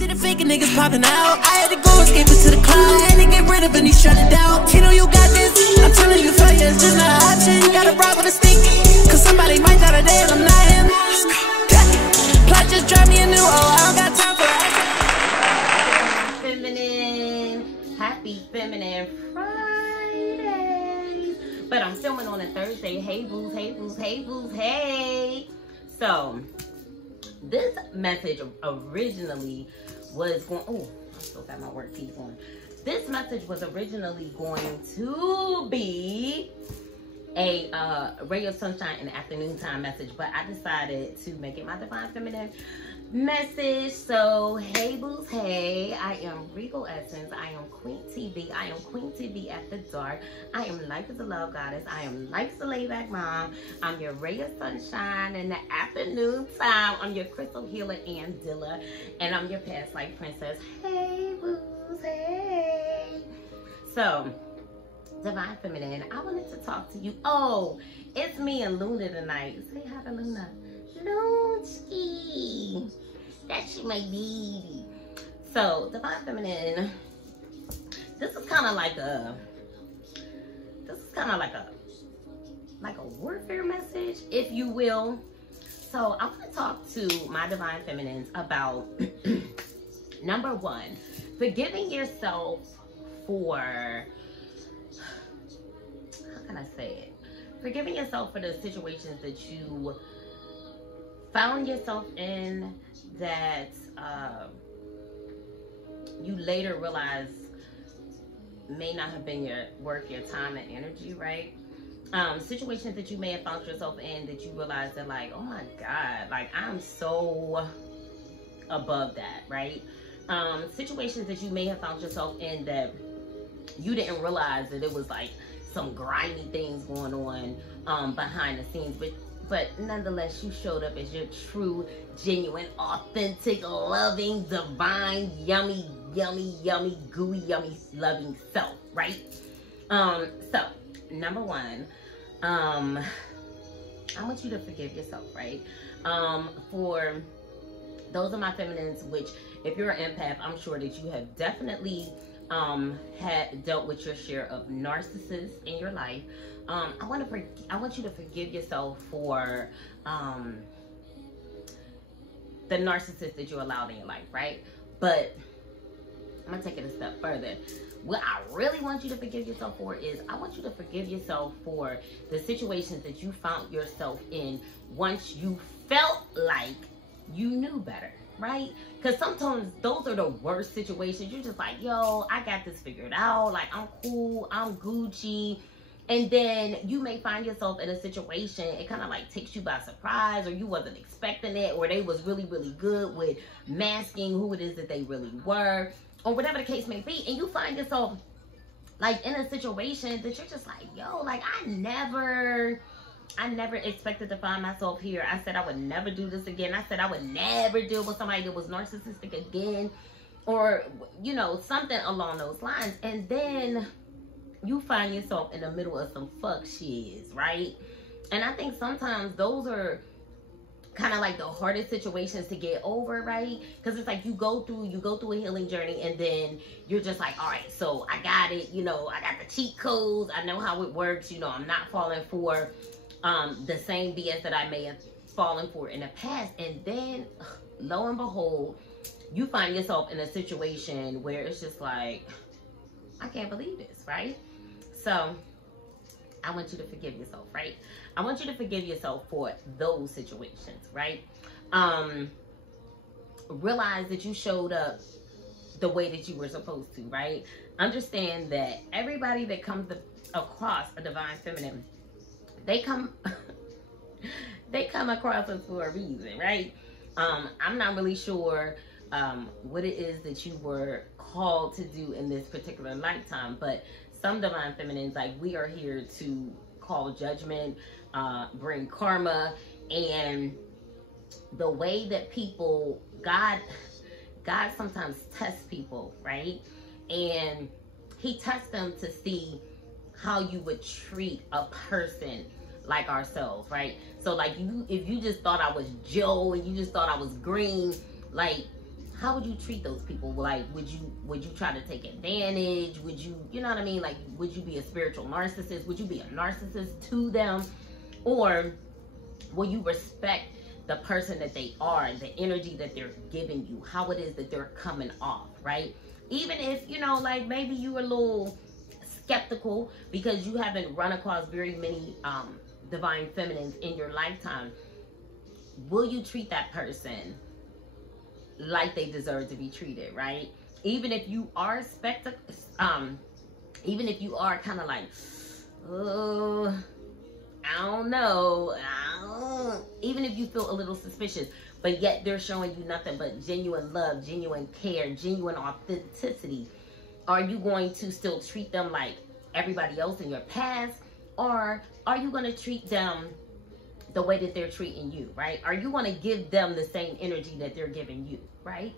See the fake niggas popping out. I had to go escape into the cloud. I had to get rid of any shut it down. You know you got this. I'm telling you, failure is just not an option. You gotta rock with a stick, cause somebody might die today and I'm not him. Plot just drive me a new I don't got time for that. Feminine. Happy Feminine Friday. But I'm filming on a Thursday. Hey boos, hey boos, hey boos, hey. So this message originally was going, oh, I still got my work piece on. This message was originally going to be a ray of sunshine in the afternoon time message, but I decided to make it my divine feminine message. So hey boos, hey, I am Regal Essence, I am Queen TV, I am Queen TV at the dark, I am Life is a Love Goddess, I am Life's a Layback Mom, I'm your ray of sunshine in the afternoon time, I'm your crystal healer and Dilla, and I'm your past life princess. Hey boos, hey. So divine feminine, I wanted to talk to you. Oh, it's me and Luna tonight. Say hi to Luna. Lunchki. That's my baby. So divine feminine, this is kind of like a warfare message, if you will. So I want to talk to my divine feminines about number one, forgiving yourself for, how can I say it? Forgiving yourself for the situations that you found yourself in that you later realize may not have been worth your time and energy, right? Situations that you may have found yourself in that you realize that, like, oh my God, like I'm so above that, right? Situations that you may have found yourself in that you didn't realize that it was like some grimy things going on behind the scenes, but nonetheless you showed up as your true, genuine, authentic, loving, divine, yummy, gooey, yummy, loving self, right? So number one, I want you to forgive yourself, right? For those of my feminines, which if you're an empath, I'm sure that you have definitely had dealt with your share of narcissists in your life. I want you to forgive yourself for the narcissist that you allowed in your life, right? But I'm gonna take it a step further. What I really want you to forgive yourself for is, I want you to forgive yourself for the situations that you found yourself in once you felt like you knew better, right? Because sometimes those are the worst situations. You're just like, yo, I got this figured out. Like, I'm cool, I'm Gucci. And then you may find yourself in a situation, it kind of like takes you by surprise, or you wasn't expecting it, or they was really, really good with masking who it is that they really were, or whatever the case may be. And you find yourself like in a situation that you're just like, yo, like I never expected to find myself here. I said I would never do this again. I said I would never deal with somebody that was narcissistic again, or, you know, something along those lines. And then you find yourself in the middle of some fuck shiz, right? And I think sometimes those are kind of like the hardest situations to get over, right? Because it's like you go through a healing journey, and then you're just like, all right, so I got it, you know, I got the cheat codes, I know how it works, you know, I'm not falling for the same BS that I may have fallen for in the past. And then lo and behold, you find yourself in a situation where it's just like, I can't believe this, right? So I want you to forgive yourself, right? I want you to forgive yourself for those situations, right? Realize that you showed up the way that you were supposed to, right? Understand that everybody that comes across a divine feminine, they come across us for a reason, right? I'm not really sure what it is that you were called to do in this particular lifetime, but some divine feminines, like, we are here to call judgment, bring karma, and the way that people, God sometimes tests people, right? And he tests them to see how you would treat a person like ourselves, right? So like, if you just thought I was Joe and you just thought I was green, like, how would you treat those people? Like, would you try to take advantage? Would you, you know what I mean? Like, would you be a spiritual narcissist? Would you be a narcissist to them? Or will you respect the person that they are, the energy that they're giving you, how it is that they're coming off, right? Even if, you know, like maybe you were a little skeptical because you haven't run across very many divine feminines in your lifetime, will you treat that person like they deserve to be treated, right? Even if you are even if you are kind of like, oh, I don't know, even if you feel a little suspicious, but yet they're showing you nothing but genuine love, genuine care, genuine authenticity, are you going to still treat them like everybody else in your past? Or are you going to treat them the way that they're treating you, right? Are you going to give them the same energy that they're giving you, right?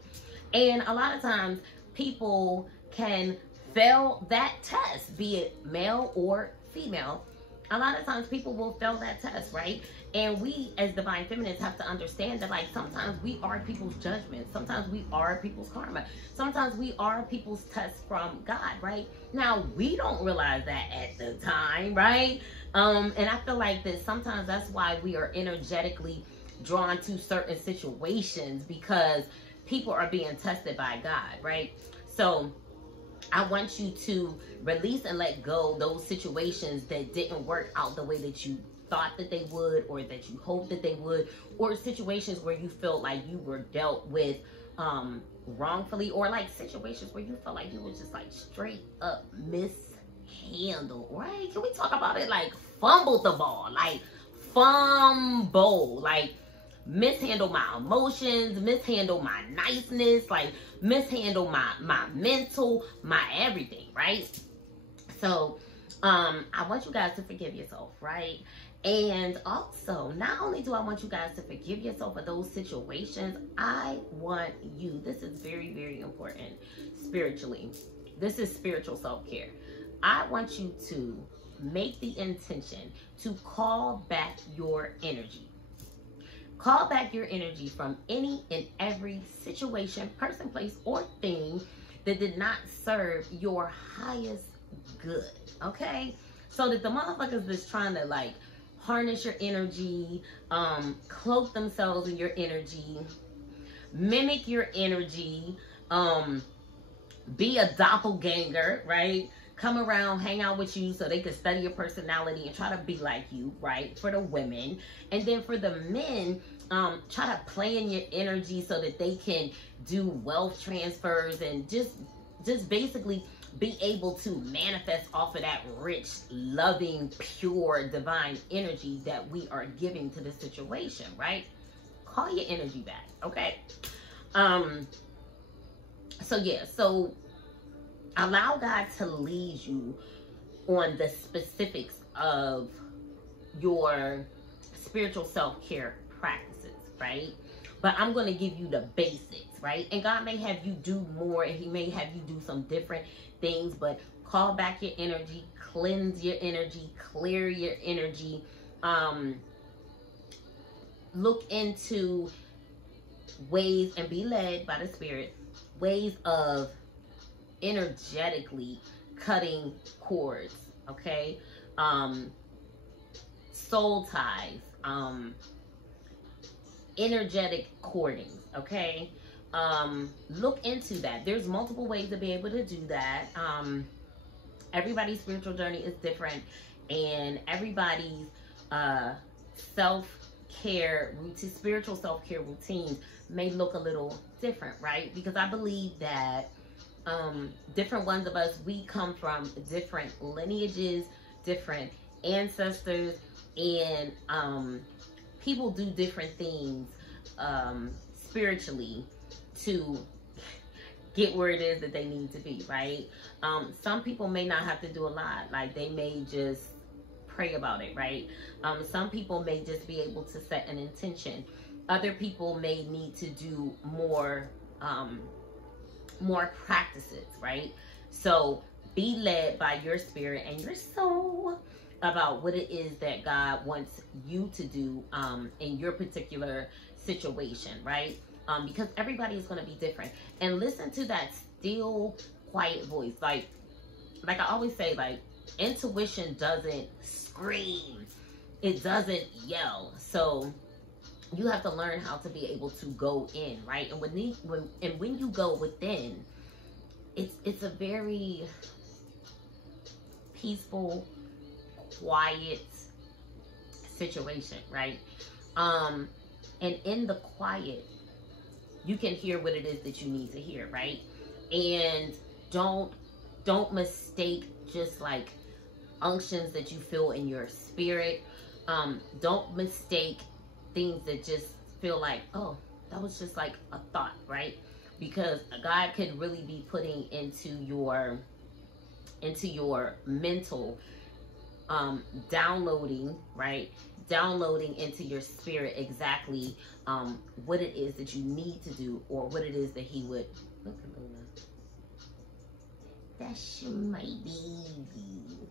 And a lot of times people can fail that test, be it male or female. A lot of times people will fail that test, right? And we as divine feminines have to understand that, like, sometimes we are people's judgment. Sometimes we are people's karma. Sometimes we are people's tests from God, right? Now, we don't realize that at the time, right? And I feel like that sometimes that's why we are energetically drawn to certain situations, because people are being tested by God, right? So I want you to release and let go those situations that didn't work out the way that you thought that they would, or that you hoped that they would, or situations where you felt like you were dealt with wrongfully, or like situations where you felt like you were just like straight up mishandled, right? Can we talk about it? Like, fumbled the ball, like mishandle my emotions, mishandle my niceness, like mishandle my mental, my everything, right? So I want you guys to forgive yourself, right? And also, not only do I want you guys to forgive yourself for those situations, I want you, this is very, very important spiritually. This is spiritual self-care. I want you to make the intention to call back your energy. Call back your energy from any and every situation, person, place, or thing that did not serve your highest good, okay? So that the motherfuckers that's trying to like harness your energy, cloak themselves in your energy, mimic your energy, be a doppelganger, right? Come around, hang out with you so they can study your personality and try to be like you, right? For the women. And then for the men, try to play in your energy so that they can do wealth transfers and just basically be able to manifest off of that rich, loving, pure, divine energy that we are giving to the situation, right? Call your energy back, okay? So yeah, so allow God to lead you on the specifics of your spiritual self-care practices, right? But I'm going to give you the basics, right? And God may have you do more, and he may have you do some different things, but call back your energy, cleanse your energy, clear your energy. Look into ways, and be led by the Spirit, ways of energetically cutting cords, okay? Soul ties, energetic cordings, okay? Look into that. There's multiple ways to be able to do that. Everybody's spiritual journey is different, and everybody's self-care routine, spiritual self-care routines may look a little different, right? Because I believe that different ones of us, we come from different lineages, different ancestors, and people do different things spiritually to get where it is that they need to be, right? Some people may not have to do a lot, like they may just pray about it, right? Some people may just be able to set an intention. Other people may need to do more practices, right? So be led by your spirit and your soul about what it is that God wants you to do in your particular situation, right? because everybody is going to be different. And listen to that still, quiet voice. Like I always say, like, intuition doesn't scream. It doesn't yell. So you have to learn how to be able to go in, right? And when you go within, it's a very peaceful, quiet situation, right? And in the quiet, you can hear what it is that you need to hear, right? And don't mistake just like unctions that you feel in your spirit. Don't mistake things that just feel like, oh, that was just like a thought, right? Because God could really be putting into your mental, downloading, right? Downloading into your spirit exactly what it is that you need to do, or what it is that he would. Look at Luna. That's my baby.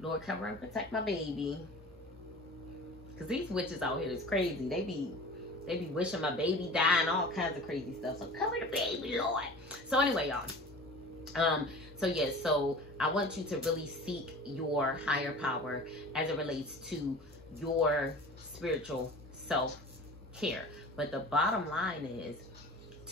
Lord, cover and protect my baby. Because these witches out here is crazy. They be wishing my baby die and all kinds of crazy stuff. So cover the baby, Lord. So anyway, y'all. So yes, so I want you to really seek your higher power as it relates to your spiritual self-care. But the bottom line is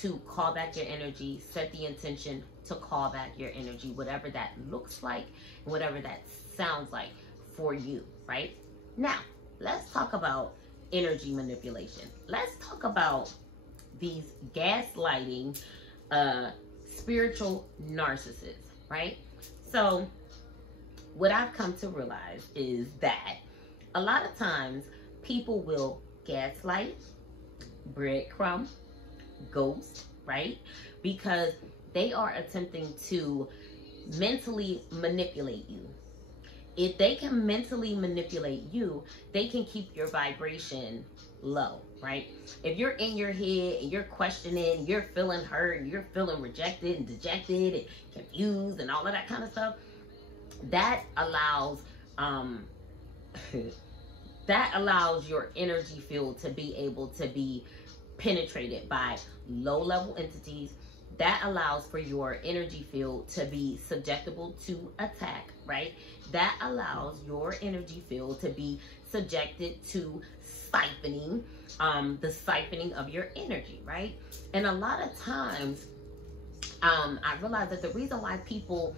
to call back your energy, set the intention to call back your energy, whatever that looks like, and whatever that sounds like for you, right? Now, let's talk about energy manipulation. Let's talk about these gaslighting, spiritual narcissists, right? So what I've come to realize is that a lot of times people will gaslight, breadcrumb, ghost, right? Because they are attempting to mentally manipulate you. If they can mentally manipulate you, they can keep your vibration low, right? If you're in your head and you're questioning, you're feeling hurt, you're feeling rejected and dejected and confused and all of that kind of stuff, that allows your energy field to be able to be penetrated by low-level entities. That allows for your energy field to be susceptible to attack, right? That allows your energy field to be subjected to siphoning, the siphoning of your energy, right? And a lot of times, I realize that the reason why people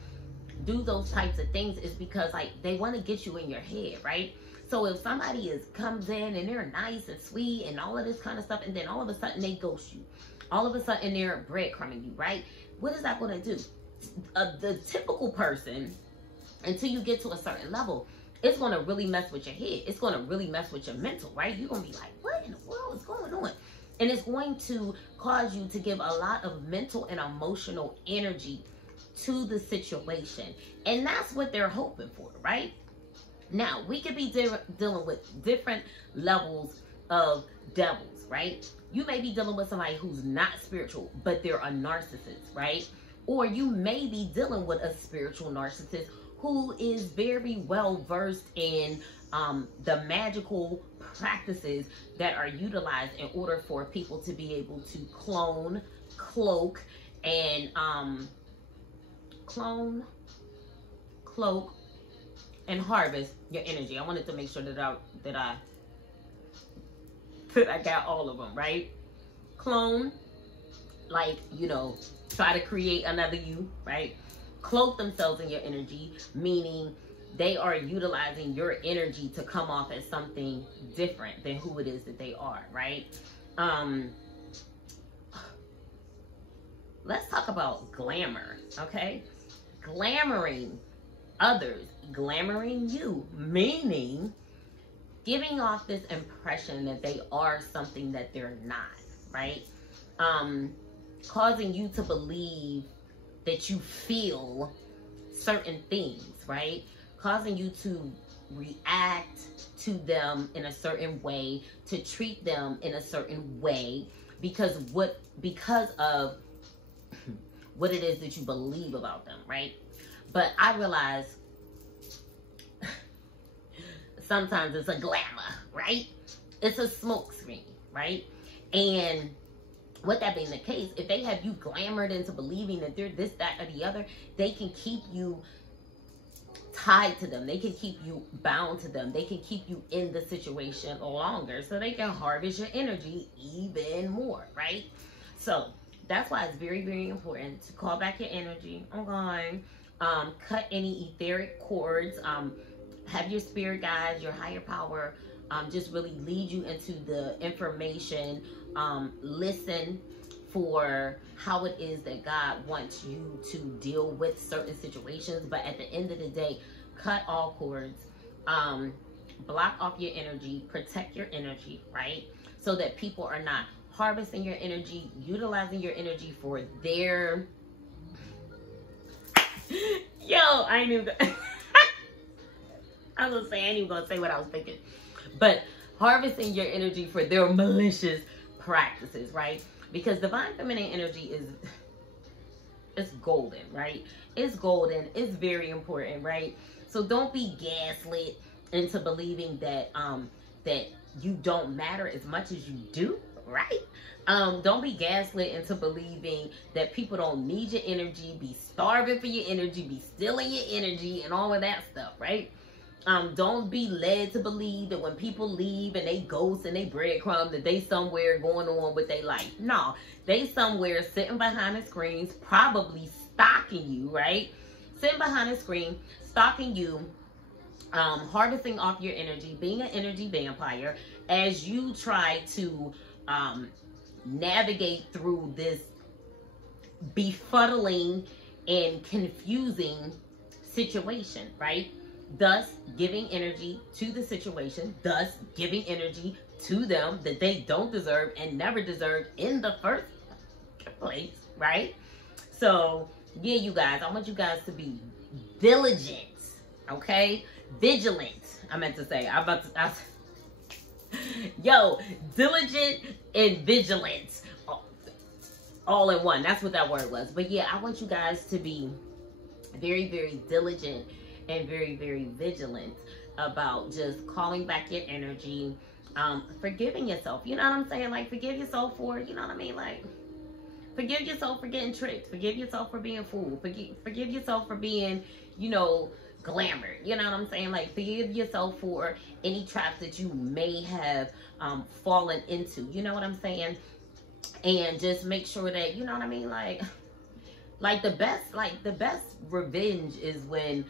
do those types of things is because, like, they want to get you in your head, right? So if somebody comes in and they're nice and sweet and all of this kind of stuff, and then all of a sudden they ghost you, all of a sudden they're breadcrumbing you, right? What is that going to do? The typical person, until you get to a certain level, it's going to really mess with your head. It's going to really mess with your mental, right? You're going to be like, what in the world is going on? And it's going to cause you to give a lot of mental and emotional energy to the situation. And that's what they're hoping for, right? Now, we could be dealing with different levels of devils, right? You may be dealing with somebody who's not spiritual, but they're a narcissist, right? Or you may be dealing with a spiritual narcissist who is very well versed in the magical practices that are utilized in order for people to be able to clone, cloak, and cloak, and harvest your energy. I wanted to make sure that I got all of them, right? Clone, like, you know, try to create another you, right? Cloak themselves in your energy, meaning they are utilizing your energy to come off as something different than who it is that they are, right? Let's talk about glamour, okay? Glamoring others, glamoring you, meaning giving off this impression that they are something that they're not, right? Causing you to believe that you feel certain things, right? Causing you to react to them in a certain way, to treat them in a certain way, because of what it is that you believe about them, right? But I realize sometimes it's a glamour, right? It's a smoke screen, right? And with that being the case, if they have you glamored into believing that they're this, that, or the other, they can keep you tied to them. They can keep you bound to them. They can keep you in the situation longer, so they can harvest your energy even more, right? So that's why it's very, very important to call back your energy. Okay. Cut any etheric cords. Have your spirit guides, your higher power, just really lead you into the information. Listen for how it is that God wants you to deal with certain situations. But at the end of the day, cut all cords, block off your energy, protect your energy, right? So that people are not harvesting your energy, utilizing your energy for their... Yo, I ain't even I was gonna say, I ain't even gonna say what I was thinking. But harvesting your energy for their malicious practices, right? Because divine feminine energy it's golden, right? It's golden. It's very important, right? So don't be gaslit into believing that that you don't matter as much as you do, right? Don't be gaslit into believing that people don't need your energy, be starving for your energy, be stealing your energy, and all of that stuff, right? Don't be led to believe that when people leave and they ghost and they breadcrumb that they somewhere going on with their life. No, they somewhere sitting behind the screens, probably stalking you, right? Sitting behind the screen, stalking you, harvesting off your energy, being an energy vampire as you try to navigate through this befuddling and confusing situation, right? Thus giving energy to the situation, thus giving energy to them that they don't deserve and never deserved in the first place, right? So yeah, you guys, I want you guys to be diligent, okay? Vigilant, I meant to say. Yo, diligent and vigilant, all in one. That's what that word was. But yeah, I want you guys to be very, very diligent and very, very vigilant about just calling back your energy, forgiving yourself. You know what I'm saying? Like, forgive yourself for, you know what I mean? Like, forgive yourself for getting tricked. Forgive yourself for being fooled. Forgive yourself for being, you know, glamored. You know what I'm saying? Like, forgive yourself for any traps that you may have fallen into. You know what I'm saying? And just make sure that, you know what I mean? Like the best revenge is when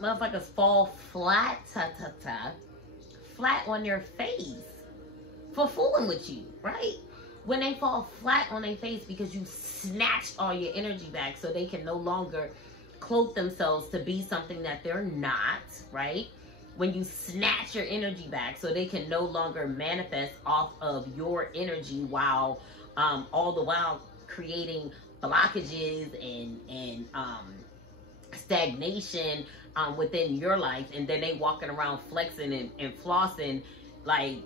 motherfuckers fall flat on their face for fooling with you, right? When they fall flat on their face because you snatched all your energy back so they can no longer cloak themselves to be something that they're not, right? When you snatch your energy back so they can no longer manifest off of your energy while all the while creating blockages and stagnation within your life, and then they walking around flexing and flossing like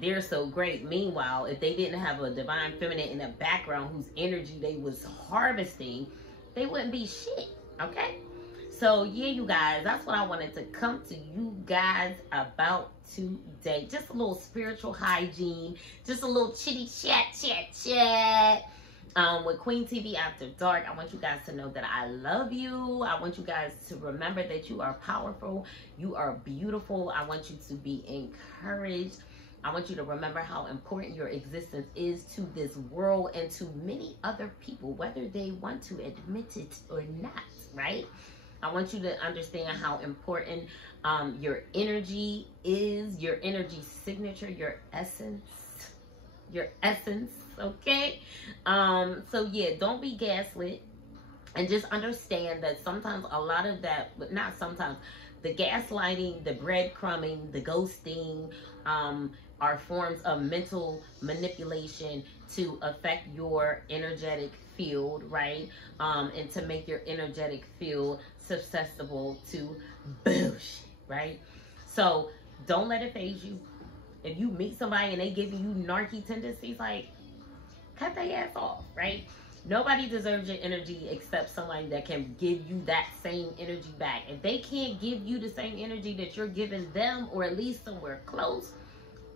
they're so great. Meanwhile, if they didn't have a divine feminine in the background whose energy they was harvesting, they wouldn't be shit, okay? So yeah, you guys, that's what I wanted to come to you guys about today. Just a little spiritual hygiene, just a little chitty chat with Queen TV After Dark. I want you guys to know that I love you. I want you guys to remember that you are powerful. You are beautiful. I want you to be encouraged. I want you to remember how important your existence is to this world and to many other people, whether they want to admit it or not, right? I want you to understand how important your energy is, your energy signature, your essence, okay? So yeah, don't be gaslit, and just understand that sometimes a lot of that, but not sometimes, the gaslighting, the breadcrumbing, the ghosting, are forms of mental manipulation to affect your energetic field, right? And to make your energetic field susceptible to bullshit, right? So don't let it phase you. If you meet somebody and they giving you narky tendencies, like, cut their ass off, right? Nobody deserves your energy except somebody that can give you that same energy back. If they can't give you the same energy that you're giving them, or at least somewhere close,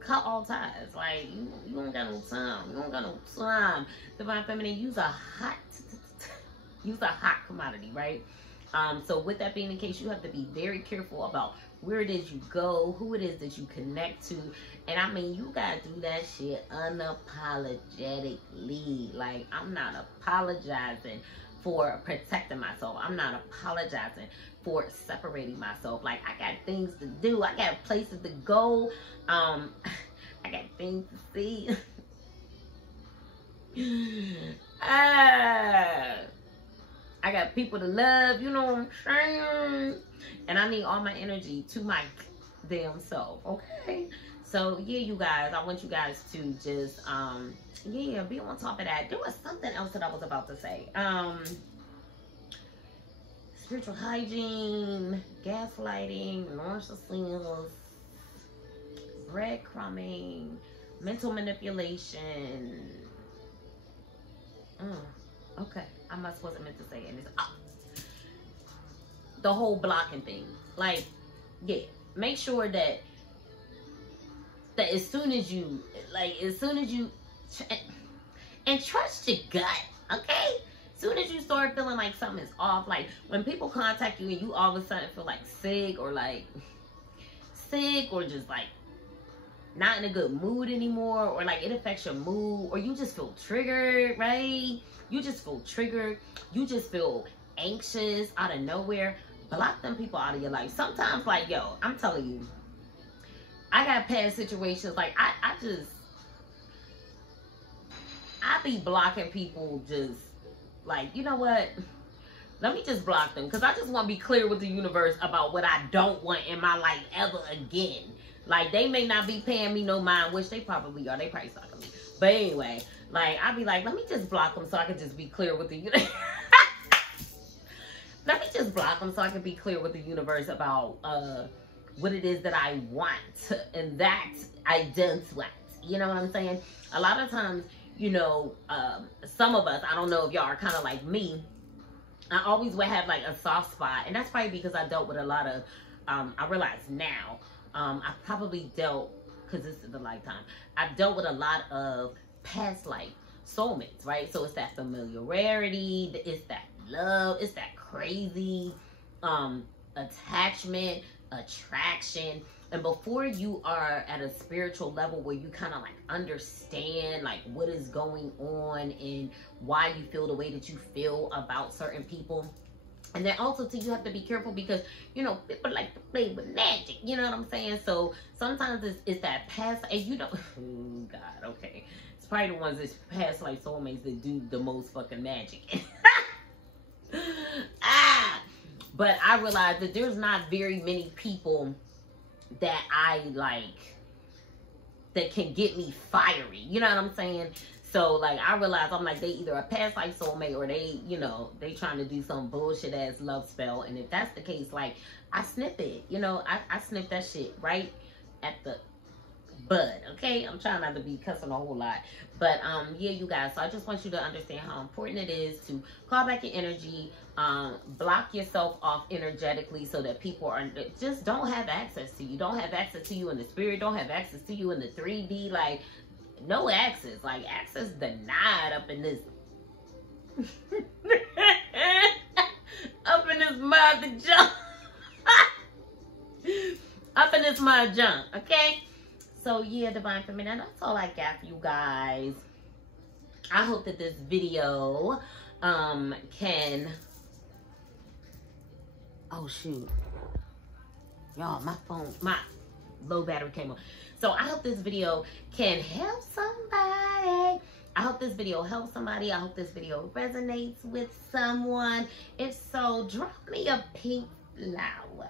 cut all ties. Like, you don't got no time. You don't got no time. Divine Feminine, use a hot commodity, right? So with that being the case, you have to be very careful about where it is you go, who it is that you connect to. And I mean, you gotta do that shit unapologetically. Like, I'm not apologizing for protecting myself. I'm not apologizing for separating myself. Like, I got things to do. I got places to go. I got things to see. I got people to love, you know what I'm saying? And I need all my energy to my damn self, okay? So, yeah, you guys, I want you guys to just, yeah, be on top of that. There was something else that I was about to say. Spiritual hygiene, gaslighting, narcissism, breadcrumbing, mental manipulation. Okay, I wasn't meant to say it. The whole blocking thing. Like, yeah, make sure that as soon as you, and trust your gut, okay? As soon as you start feeling like something is off, like when people contact you and you all of a sudden feel like sick or just like not in a good mood anymore, or like it affects your mood, or you just feel triggered, right? You just feel triggered. You just feel anxious out of nowhere. Block them people out of your life. Sometimes, like, yo, I'm telling you, I got past situations, like, I be blocking people just, like, you know what? Let me just block them, because I just want to be clear with the universe about what I don't want in my life ever again. Like, they may not be paying me no mind, which they probably are. They probably sucking me. But anyway, like, I'd be like, let me just block them so I can just be clear with the universe. Let me just block them so I can be clear with the universe about what it is that I want and that I don't want. You know what I'm saying? A lot of times, you know, some of us, I don't know if y'all are kind of like me, I always would have like a soft spot. And that's probably because I dealt with a lot of, I realize now, I've probably dealt, because this is the lifetime, I've dealt with a lot of past life soulmates, right? So it's that familiarity, it's that love, it's that crazy attachment, attraction. And before you are at a spiritual level where you kind of like understand like what is going on and why you feel the way that you feel about certain people. And then also too, you have to be careful because, you know, people like to play with magic, you know what I'm saying? So sometimes it's that past, and you know, oh God, okay. It's probably the ones that's past life soulmates that do the most fucking magic. But I realized that there's not very many people that I like that can get me fiery. You know what I'm saying? So like I realized I'm like, they either a past life soulmate or they, you know, they trying to do some bullshit ass love spell. And if that's the case, like I snip it. You know, I snip that shit right at the bud. Okay, I'm trying not to be cussing a whole lot, but yeah, you guys, so I just want you to understand how important it is to call back your energy, block yourself off energetically so that people are just don't have access to you, don't have access to you in the spirit, don't have access to you in the 3D, like no access, like access denied up in this up in this mother junk up in this mother junk. Okay, so yeah, Divine Feminine, that's all I got for you guys. I hope that this video can, oh shoot, y'all, my phone, my low battery came on. So I hope this video can help somebody. I hope this video helps somebody. I hope this video resonates with someone. If so, drop me a pink flower.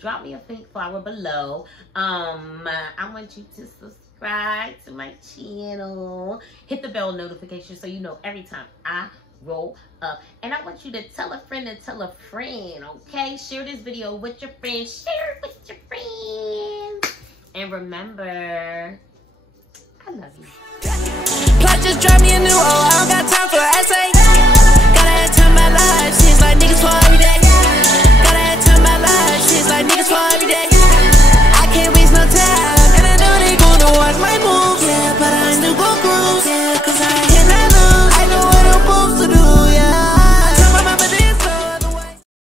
Drop me a pink flower below. I want you to subscribe to my channel. Hit the bell notification so you know every time I roll up. And I want you to tell a friend and tell a friend, okay? Share this video with your friends. Share it with your friends. And remember, I love you. Plot just drive me a new